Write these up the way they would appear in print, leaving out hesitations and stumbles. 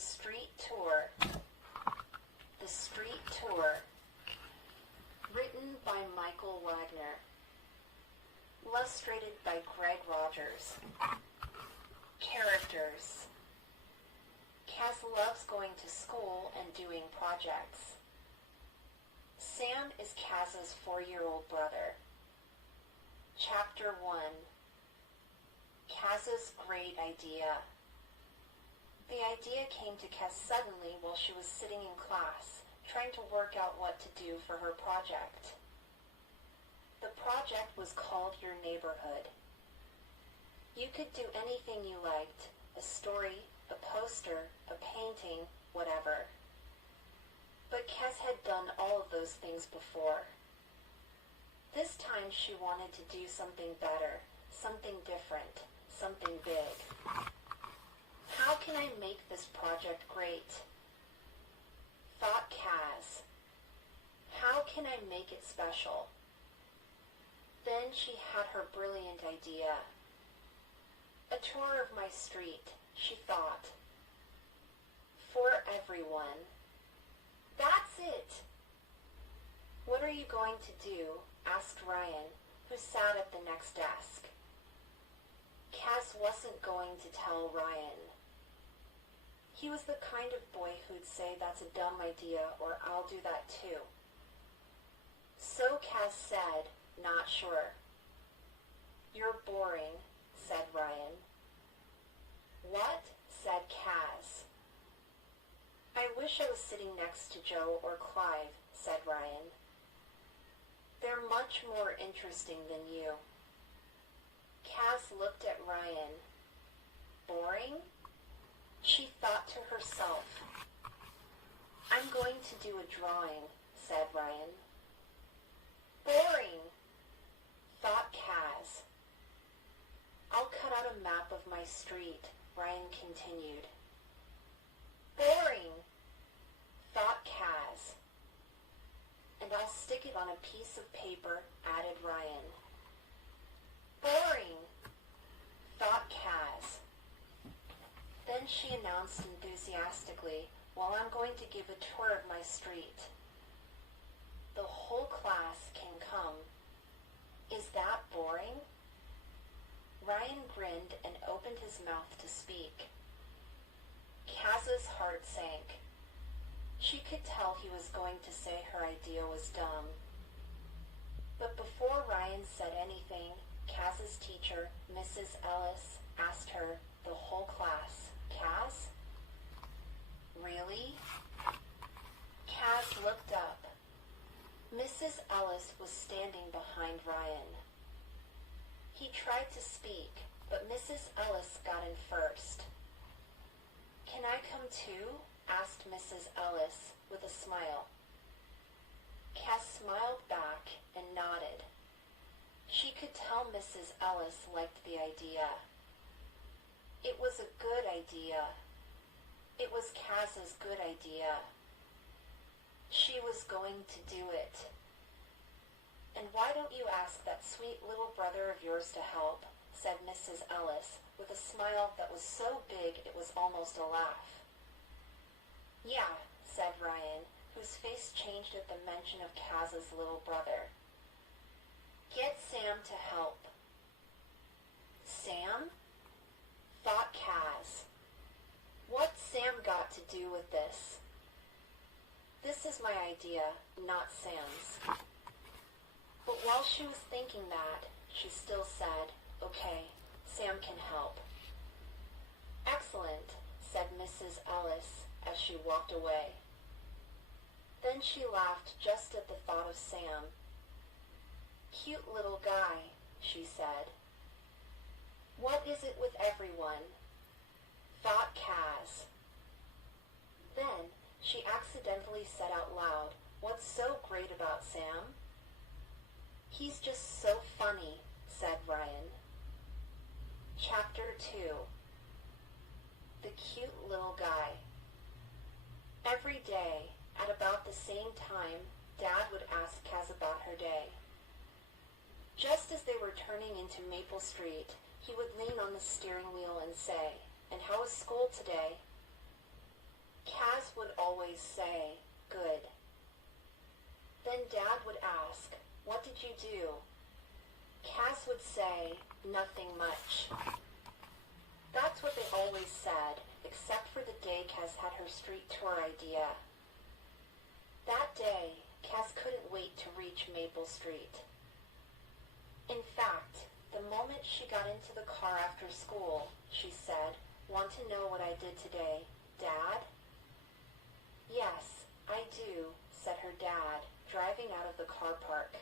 Street Tour. The Street Tour. Written by Michael Wagner. Illustrated by Greg Rogers. Characters. Kaz loves going to school and doing projects. Sam is Kaz's 4-year-old brother. Chapter 1. Kaz's great idea. The idea came to Kaz suddenly while she was sitting in class, trying to work out what to do for her project. The project was called Your Neighborhood. You could do anything you liked, a story, a poster, a painting, whatever. But Kaz had done all of those things before. This time she wanted to do something better, something different, something big. How can I make this project great? Thought Kaz. How can I make it special? Then she had her brilliant idea. A tour of my street, she thought. For everyone. That's it! What are you going to do? Asked Ryan, who sat at the next desk. Kaz wasn't going to tell Ryan. He was the kind of boy who'd say that's a dumb idea or I'll do that too. So Kaz said, not sure. You're boring, said Ryan. What? Said Kaz. I wish I was sitting next to Joe or Clive, said Ryan. They're much more interesting than you. Kaz looked at Ryan. Boring? She thought to herself. I'm going to do a drawing, said Ryan. Boring, thought Kaz. I'll cut out a map of my street, Ryan continued. Boring, thought Kaz. And I'll stick it on a piece of paper, added Ryan. Boring, thought Kaz. Then she announced enthusiastically, well, I'm going to give a tour of my street. The whole class can come. Is that boring? Ryan grinned and opened his mouth to speak. Kaz's heart sank. She could tell he was going to say her idea was dumb. But before Ryan said anything, Kaz's teacher, Mrs. Ellis, asked her, the whole class, Kaz? Really? Kaz looked up. Mrs. Ellis was standing behind Ryan. He tried to speak, but Mrs. Ellis got in first. Can I come too? Asked Mrs. Ellis with a smile. Kaz smiled back and nodded. She could tell Mrs. Ellis liked the idea. It was a good idea. It was Kaz's good idea. She was going to do it. And why don't you ask that sweet little brother of yours to help, said Mrs. Ellis, with a smile that was so big it was almost a laugh. Yeah, said Ryan, whose face changed at the mention of Kaz's little brother. Get Sam to help. Sam? Thought Kaz. What's Sam got to do with this? This is my idea, not Sam's. But while she was thinking that, she still said, okay, Sam can help. Excellent, said Mrs. Ellis as she walked away. Then she laughed just at the thought of Sam. Cute little guy, she said. What is it with everyone? Thought Kaz. Then she accidentally said out loud, what's so great about Sam? He's just so funny, said Ryan. Chapter 2. The cute little guy. Every day, at about the same time, Dad would ask Kaz about her day. Just as they were turning into Maple Street, he would lean on the steering wheel and say, and how was school today? Kaz would always say, "Good." Then Dad would ask, "What did you do?" Kaz would say, "Nothing much." That's what they always said, except for the day Kaz had her street tour idea. That day, Kaz couldn't wait to reach Maple Street. In fact, the moment she got into the car after school, she said, "Want to know what I did today, Dad?" "Yes, I do," said her dad, driving out of the car park.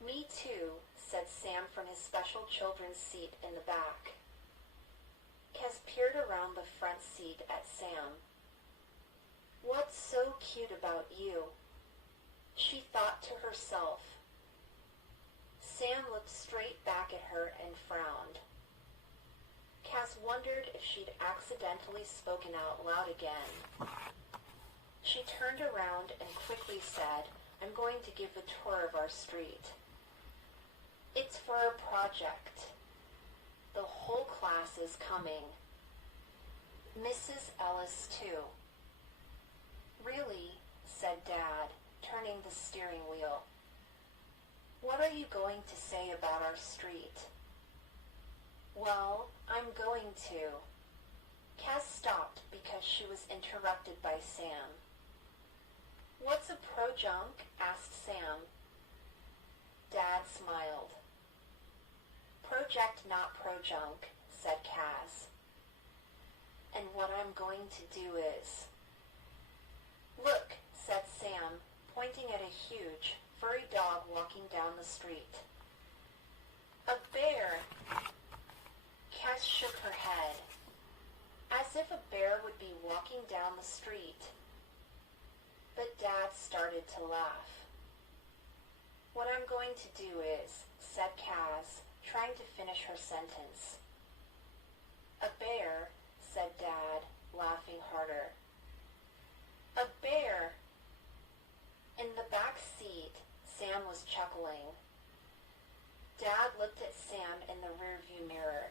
"Me too," said Sam from his special children's seat in the back. Kaz peered around the front seat at Sam. "What's so cute about you?" she thought to herself. Sam looked straight back at her and frowned. Kaz wondered if she'd accidentally spoken out loud again. She turned around and quickly said, "I'm going to give a tour of our street. It's for a project. The whole class is coming. Mrs. Ellis, too." "Really?" said Dad, turning the steering wheel. "What are you going to say about our street?" "Well, I'm going to." Kaz stopped because she was interrupted by Sam. "What's a projunk?" asked Sam. Dad smiled. "Project, not projunk," said Kaz. "And what I'm going to do is..." "Look," said Sam, pointing at a huge, furry dog walking down the street. "A bear!" Kaz shook her head, as if a bear would be walking down the street. But Dad started to laugh. "What I'm going to do is," said Kaz, trying to finish her sentence. "A bear," said Dad, laughing harder. "A bear!" In the back seat, Sam was chuckling. Dad looked at Sam in the rearview mirror.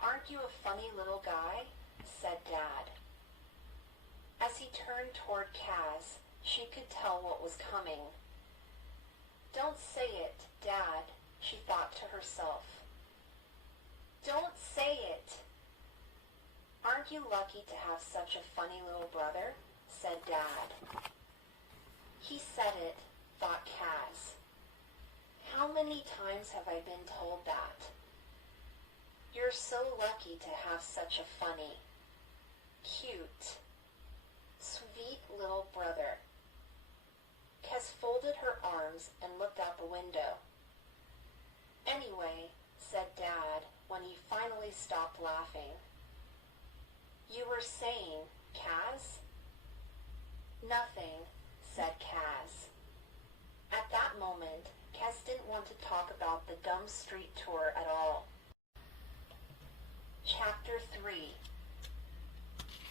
"Aren't you a funny little guy?" said Dad. As he turned toward Kaz, she could tell what was coming. "Don't say it, Dad," she thought to herself. "Don't say it!" "Aren't you lucky to have such a funny little brother?" said Dad. "He said it," thought Kaz. "How many times have I been told that? You're so lucky to have such a funny, cute, sweet little brother." Kaz folded her arms and looked out the window. "Anyway," said Dad when he finally stopped laughing. "You were saying, Kaz?" "Nothing," said Kaz. At that moment, Kaz didn't want to talk about the dumb street tour at all. Chapter 3.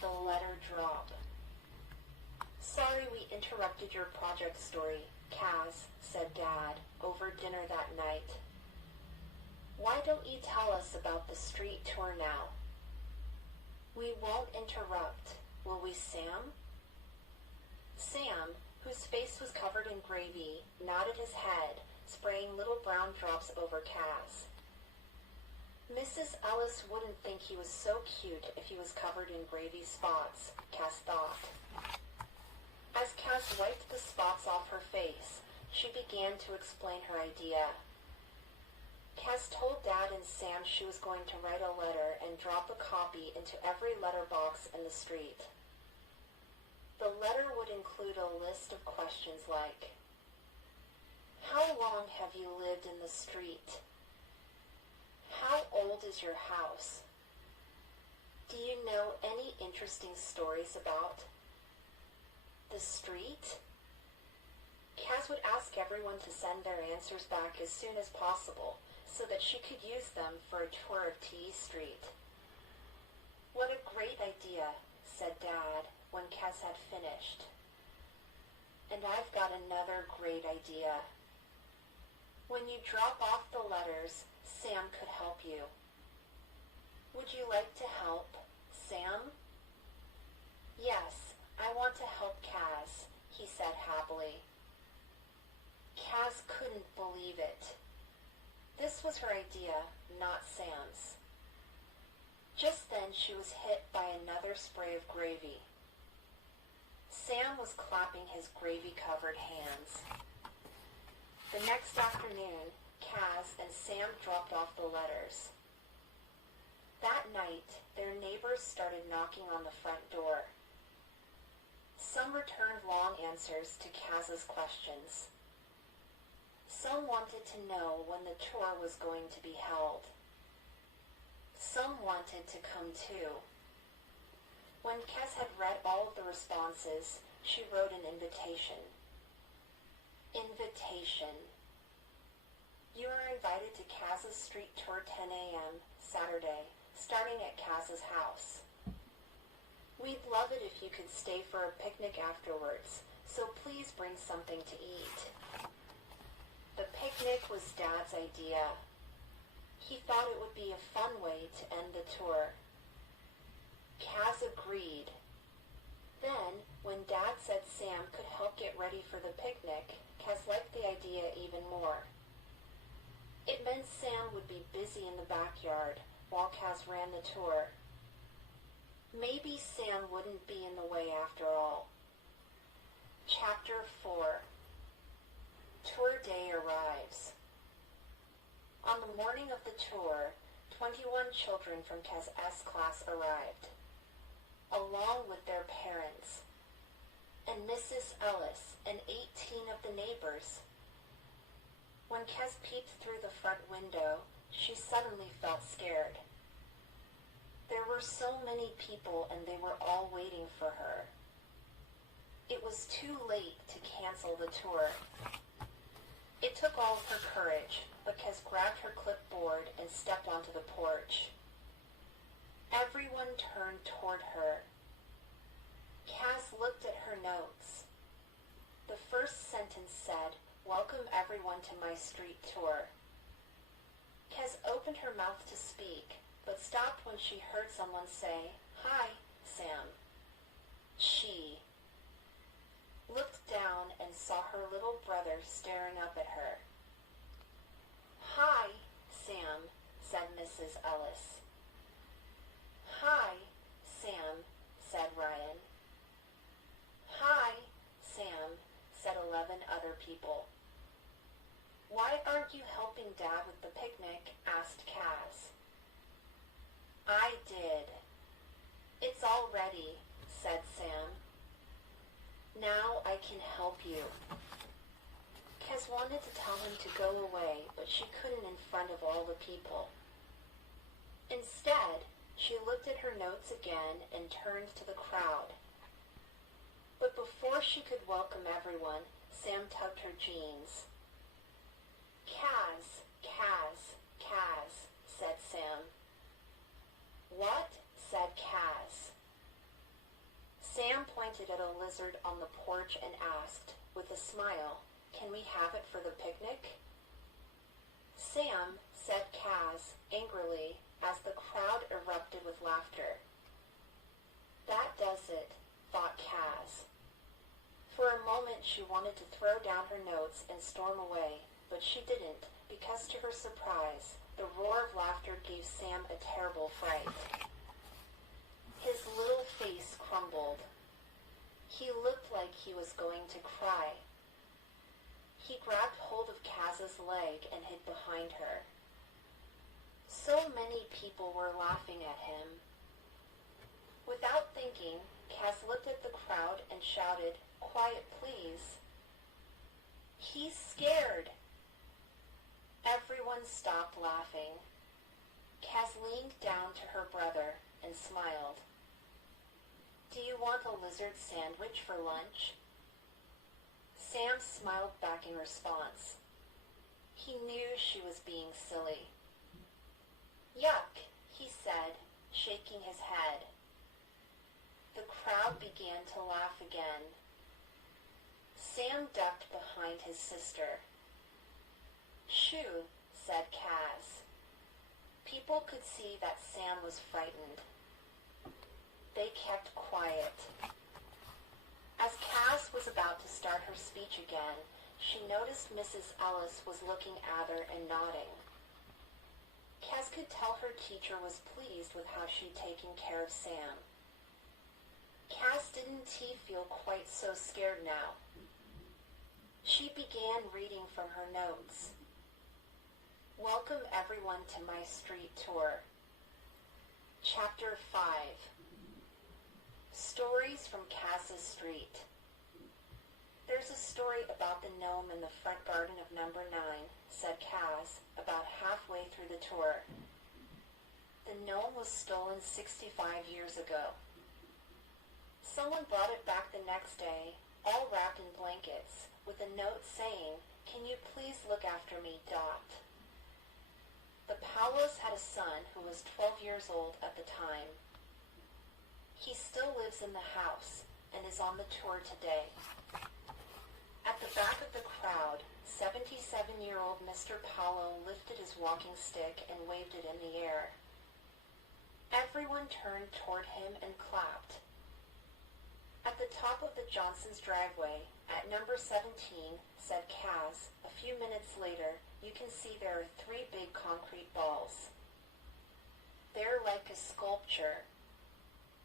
The Letter Drop. "Sorry we interrupted your project story, Kaz," said Dad, over dinner that night. "Why don't you tell us about the street tour now?" "We won't interrupt, will we, Sam?" Sam, whose face was covered in gravy, nodded his head, spraying little brown drops over Kaz. Mrs. Ellis wouldn't think he was so cute if he was covered in gravy spots, Kaz thought. As Kaz wiped the spots off her face, she began to explain her idea. Kaz told Dad and Sam she was going to write a letter and drop a copy into every letterbox in the street. The letter would include a list of questions like, "How long have you lived in the street? How old is your house? Do you know any interesting stories about the street?" Kaz would ask everyone to send their answers back as soon as possible so that she could use them for a tour of T Street. "What a great idea," said Dad when Kaz had finished. "And I've got another great idea. When you drop off the letters, Sam could help you. Would you like to help, Sam?" couldn't believe it. This was her idea, not Sam's. Just then she was hit by another spray of gravy. Sam was clapping his gravy-covered hands. The next afternoon, Kaz and Sam dropped off the letters. That night, their neighbors started knocking on the front door. Some returned long answers to Kaz's questions. Some wanted to know when the tour was going to be held. Some wanted to come too. When Kaz had read all of the responses, she wrote an invitation. Invitation. You are invited to Kaz's street tour 10 a.m. Saturday, starting at Kaz's house. We'd love it if you could stay for a picnic afterwards, so please bring something to eat. The picnic was Dad's idea. He thought it would be a fun way to end the tour. Kaz agreed. Then, when Dad said Sam could help get ready for the picnic, Kaz liked the idea even more. It meant Sam would be busy in the backyard while Kaz ran the tour. Maybe Sam wouldn't be in the way after all. Chapter 4. Tour day arrives. On the morning of the tour, 21 children from Kaz's S class arrived, along with their parents, and Mrs. Ellis and 18 of the neighbors. When Kaz peeped through the front window, she suddenly felt scared. There were so many people and they were all waiting for her. It was too late to cancel the tour. It took all of her courage, but Kaz grabbed her clipboard and stepped onto the porch. Everyone turned toward her. Kaz looked at her notes. The first sentence said, "Welcome everyone to my street tour." Kaz opened her mouth to speak, but stopped when she heard someone say, "Hi, Sam." She looked down and saw her little brother staring up at her. "Hi, Sam," said Mrs. Ellis. "Hi, Sam," said Ryan. "Hi, Sam," said 11 other people. "Why aren't you helping Dad with the picnic?" asked Kaz. "I did." "It's all ready," said Sam. "Now I can help you." Kaz wanted to tell him to go away, but she couldn't in front of all the people. Instead, she looked at her notes again and turned to the crowd. But before she could welcome everyone, Sam tugged her jeans. "Kaz, Kaz, Kaz," said Sam. "What?" said Kaz. Sam pointed at a lizard on the porch and asked, with a smile, "Can we have it for the picnic?" "Sam," said Kaz, angrily, as the crowd erupted with laughter. That does it, thought Kaz. For a moment she wanted to throw down her notes and storm away, but she didn't, because to her surprise, the roar of laughter gave Sam a terrible fright. His little face crumbled. He looked like he was going to cry. He grabbed hold of Kaz's leg and hid behind her. So many people were laughing at him. Without thinking, Kaz looked at the crowd and shouted, "Quiet, please." "He's scared." Everyone stopped laughing. Kaz leaned down to her brother and smiled. "Do you want a lizard sandwich for lunch?" Sam smiled back in response. He knew she was being silly. "Yuck," he said, shaking his head. The crowd began to laugh again. Sam ducked behind his sister. "Shoo," said Kaz. People could see that Sam was frightened. They kept quiet. As Kaz was about to start her speech again, she noticed Mrs. Ellis was looking at her and nodding. Kaz could tell her teacher was pleased with how she'd taken care of Sam. Kaz didn't feel quite so scared now. She began reading from her notes. Welcome everyone to my street tour. Chapter 5. Stories from Kaz's Street. There's a story about the gnome in the front garden of number 9, said Kaz, about halfway through the tour. The gnome was stolen 65 years ago. Someone brought it back the next day, all wrapped in blankets, with a note saying, "Can you please look after me, Dot?" The Paulos had a son who was 12 years old at the time. He still lives in the house and is on the tour today. At the back of the crowd, 77-year-old Mr. Paulo lifted his walking stick and waved it in the air. Everyone turned toward him and clapped. At the top of the Johnsons' driveway, at number 17, said Kaz, a few minutes later, you can see there are 3 big concrete balls. They're like a sculpture.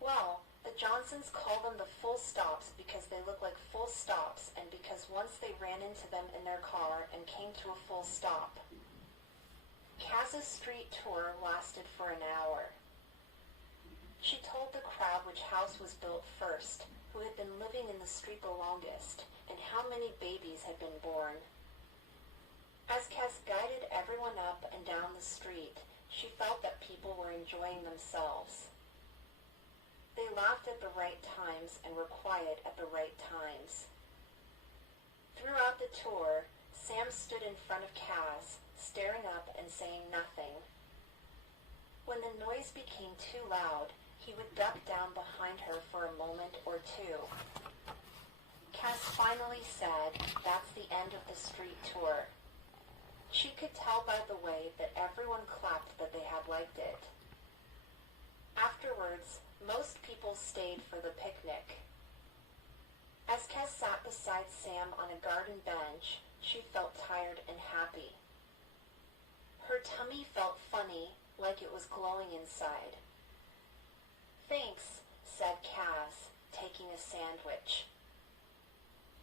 Well, the Johnsons call them the full stops because they look like full stops and because once they ran into them in their car and came to a full stop. Kaz's street tour lasted for an hour. She told the crowd which house was built first, who had been living in the street the longest, and how many babies had been born. As Kaz guided everyone up and down the street, she felt that people were enjoying themselves. They laughed at the right times and were quiet at the right times. Throughout the tour, Sam stood in front of Kaz, staring up and saying nothing. When the noise became too loud, he would duck down behind her for a moment or two. Kaz finally said, "That's the end of the street tour." She could tell by the way that everyone clapped that they had liked it. Afterwards, most people stayed for the picnic. As Kaz sat beside Sam on a garden bench, she felt tired and happy. Her tummy felt funny, like it was glowing inside. "Thanks," said Kaz, taking a sandwich.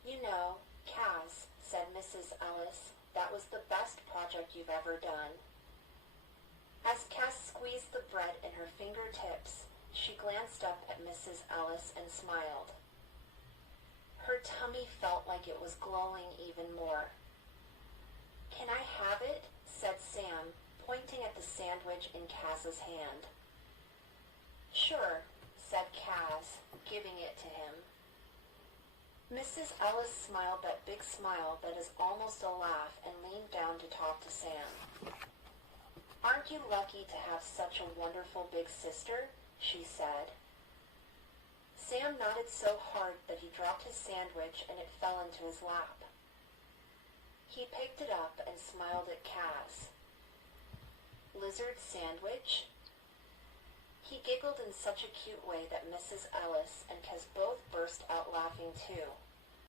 "You know, Kaz," said Mrs. Ellis, "that was the best project you've ever done." As Kaz squeezed the bread in her fingertips, she glanced up at Mrs. Ellis and smiled. Her tummy felt like it was glowing even more. "Can I have it?" said Sam, pointing at the sandwich in Kaz's hand. "Sure," said Kaz, giving it to him. Mrs. Ellis smiled that big smile that is almost a laugh and leaned down to talk to Sam. "Aren't you lucky to have such a wonderful big sister?" she said. Sam nodded so hard that he dropped his sandwich and it fell into his lap. He picked it up and smiled at Kaz. "Lizard sandwich?" He giggled in such a cute way that Mrs. Ellis and Kaz both burst out laughing too.